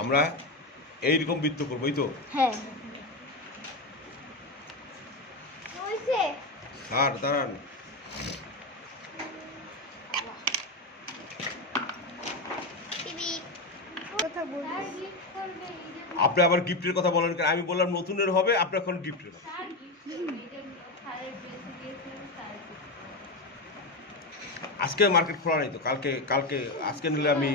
আমরা এইরকম বৃত্ত করবো, এই তো? হ্যাঁ। স্যার দাঁড়ান। আপনি আবার গিফটের কথা বলেন কেন? আমি বললাম নতুনের হবে, আপনি এখন গিফটের কথা। আজকে মার্কেট খোলা নেই তো, কালকে কালকে আজকে নিলে আমি,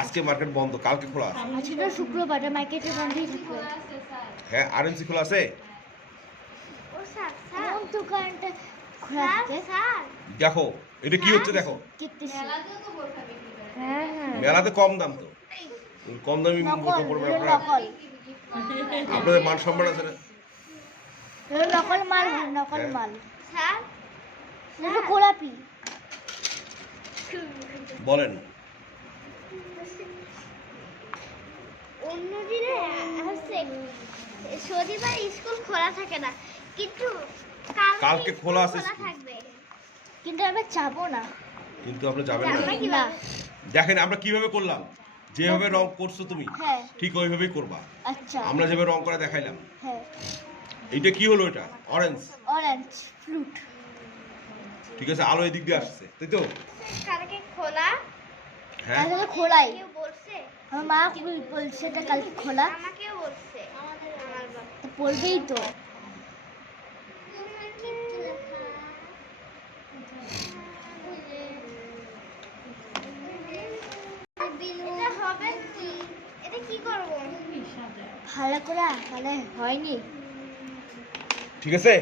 আজকে মার্কেট বন্ধ, কালকে খোলা আছে। আজকে তো শুক্রবার, মার্কেটে বন্ধই থাকবে। হ্যাঁ, আরএমসি খোলা আছে। কোন দোকানটা খোলা থাকে? দেখো এটা কি হচ্ছে, দেখো হ্যাঁ হ্যাঁ, মেলাতে কম দাম তো, কম দামি নকল, পড়বে এগুলো আপনারা, নকল, আপনাদের মান সম্মান আছে না? এগুলো নকল মাল, নকল হ্যাঁ। মাল। এটা গোলাপি। বলেন। অন্য দিনে হচ্ছে শনিবার স্কুল খোলা থাকে না, কিন্তু কালকে খোলা আছে স্কুল। থাকবে। কিন্তু আমি যাবো না। কিন্তু আপনি যাবেন না। না। দেখেন আমরা কিভাবে করলাম, যেভাবে রং করছো তুমি হ্যাঁ। ঠিক ওইভাবেই করবা। আচ্ছা। আমরা যেভাবে রং করে দেখাইলাম। হ্যাঁ। এইটা কি হলো? এটা অরেঞ্জ। Orange fruit. ঠিক আছে, আলো এদিক দিয়ে আসছে, তাই তো? কালকে খোলা, হ্যাঁ, কালকে খোলাই। কেউ বলছে, আমার মা বলছে এটা কালকে খোলা, আমাকেও বলছে, আমার বাবা। তো বলবেই তো। এটা হবে কি? এটা কি করবো? ভালো করে মানে হয়নি। ঠিক আছে।